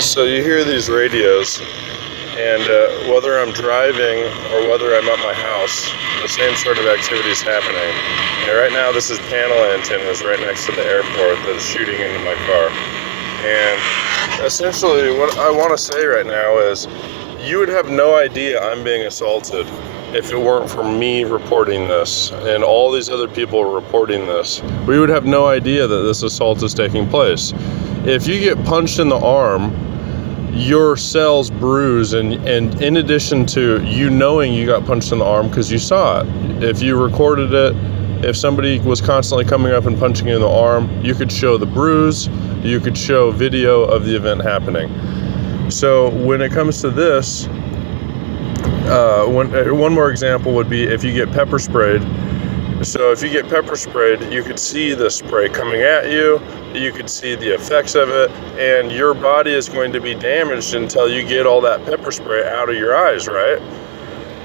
So you hear these radios, and whether I'm driving or whether I'm at my house, the same sort of activity is happening. And right now, this is panel antennas right next to the airport that is shooting into my car. And essentially, what I want to say right now is, you would have no idea I'm being assaulted if it weren't for me reporting this and all these other people reporting this. We would have no idea that this assault is taking place. If you get punched in the arm, your cells bruise, and in addition to you knowing you got punched in the arm because you saw it, if you recorded it, if somebody was constantly coming up and punching you in the arm, you could show the bruise, you could show video of the event happening. So when it comes to this, one more example would be if you get pepper sprayed. So if you get pepper sprayed, you could see the spray coming at you, you could see the effects of it, and your body is going to be damaged until you get all that pepper spray out of your eyes, right?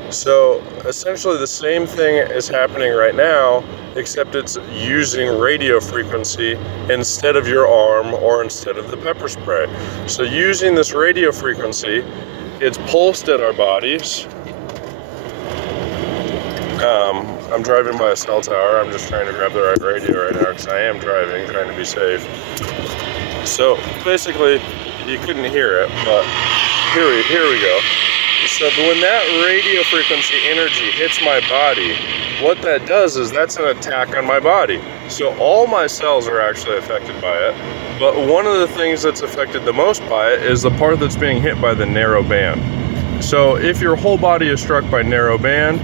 So essentially the same thing is happening right now, except it's using radio frequency instead of your arm or instead of the pepper spray. So using this radio frequency, it's pulsed at our bodies. I'm driving by a cell tower. I'm just trying to grab the right radio right now because I am driving, trying to be safe. So basically, you couldn't hear it, but here we go. So when that radio frequency energy hits my body, what that does is that's an attack on my body. So all my cells are actually affected by it, but one of the things that's affected the most by it is the part that's being hit by the narrow band. So if your whole body is struck by narrow band,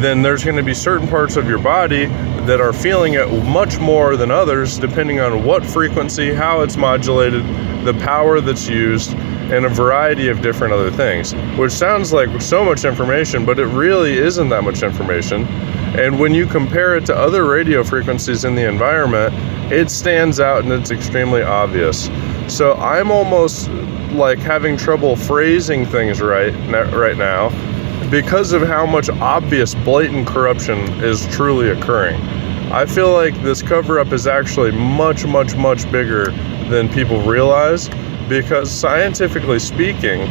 then there's going to be certain parts of your body that are feeling it much more than others, depending on what frequency, how it's modulated, the power that's used, and a variety of different other things, which sounds like so much information, but it really isn't that much information. And when you compare it to other radio frequencies in the environment, it stands out and it's extremely obvious. So I'm almost like having trouble phrasing things right now because of how much obvious, blatant corruption is truly occurring. I feel like this cover-up is actually much, much, much bigger than people realize, because scientifically speaking,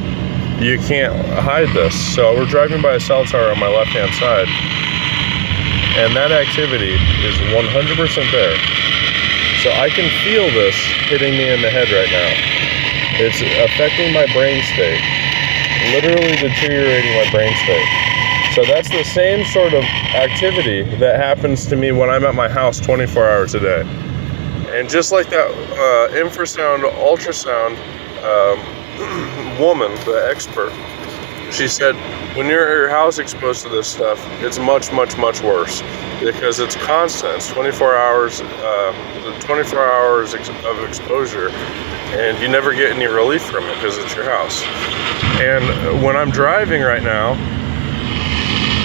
you can't hide this. So we're driving by a cell tower on my left-hand side, and that activity is 100% there. So I can feel this hitting me in the head right now. It's affecting my brain state, literally deteriorating my brain state. So that's the same sort of activity that happens to me when I'm at my house 24 hours a day. And just like that infrasound, ultrasound woman, the expert, she said, when you're at your house exposed to this stuff, it's much, much, much worse, because it's constant. It's 24 hours of exposure, and you never get any relief from it because it's your house. And when I'm driving right now,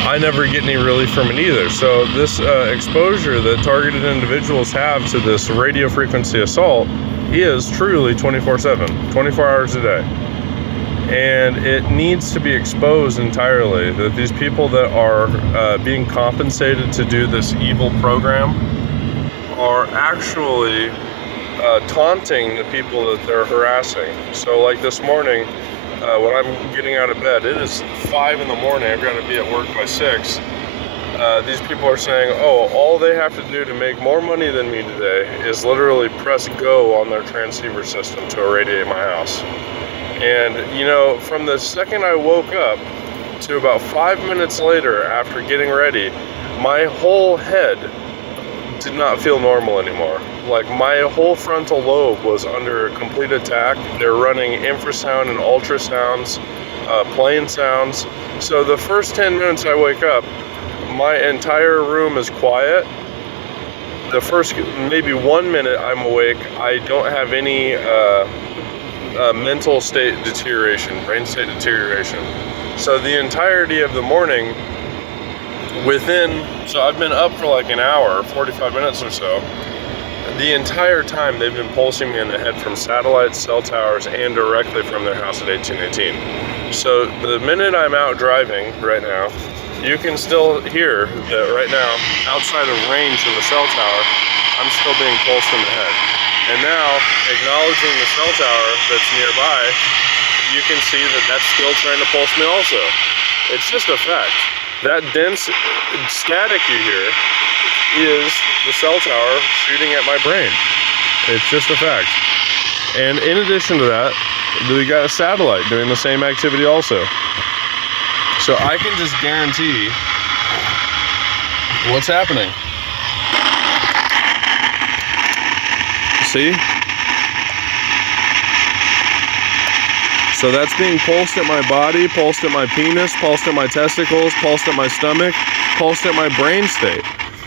I never get any relief from it either. So this exposure that targeted individuals have to this radio frequency assault is truly 24/7, 24 hours a day. And it needs to be exposed entirely, that these people that are being compensated to do this evil program are actually taunting the people that they're harassing. So like this morning, when I'm getting out of bed, it is 5 in the morning, I've got to be at work by 6. These people are saying, oh, all they have to do to make more money than me today is literally press go on their transceiver system to irradiate my house. And, you know, from the second I woke up to about 5 minutes later after getting ready, my whole head did not feel normal anymore. Like, my whole frontal lobe was under complete attack. They're running infrasound and ultrasounds, plane sounds. So the first 10 minutes I wake up, my entire room is quiet. The first maybe 1 minute I'm awake, I don't have any mental state deterioration, brain state deterioration. So the entirety of the morning, so I've been up for like an hour, 45 minutes or so. The entire time they've been pulsing me in the head from satellites, cell towers, and directly from their house at 1818. So the minute I'm out driving right now, you can still hear that right now, outside of range of the cell tower, I'm still being pulsed in the head. And now, acknowledging the cell tower that's nearby, you can see that that's still trying to pulse me also. It's just a fact. That dense static you hear is the cell tower shooting at my brain. It's just a fact. And in addition to that, we got a satellite doing the same activity also. So I can just guarantee what's happening. See? So that's being pulsed at my body, pulsed at my penis, pulsed at my testicles, pulsed at my stomach, pulsed at my brain state.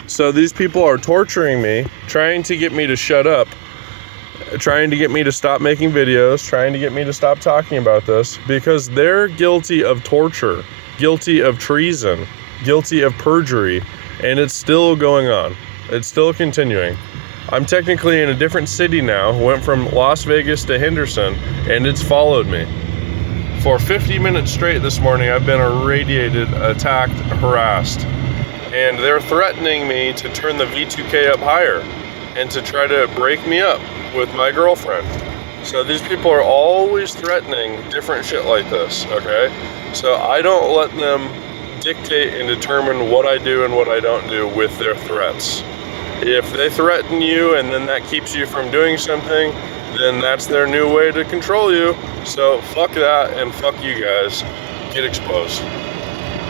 So these people are torturing me, trying to get me to shut up, trying to get me to stop making videos, trying to get me to stop talking about this, because they're guilty of torture, guilty of treason, guilty of perjury, and it's still going on. It's still continuing. I'm technically in a different city now, went from Las Vegas to Henderson, and it's followed me. For 50 minutes straight this morning, I've been irradiated, attacked, harassed. And they're threatening me to turn the V2K up higher and to try to break me up with my girlfriend. So these people are always threatening different shit like this, okay? So I don't let them dictate and determine what I do and what I don't do with their threats. If they threaten you and then that keeps you from doing something, then that's their new way to control you. So fuck that and fuck you guys. Get exposed.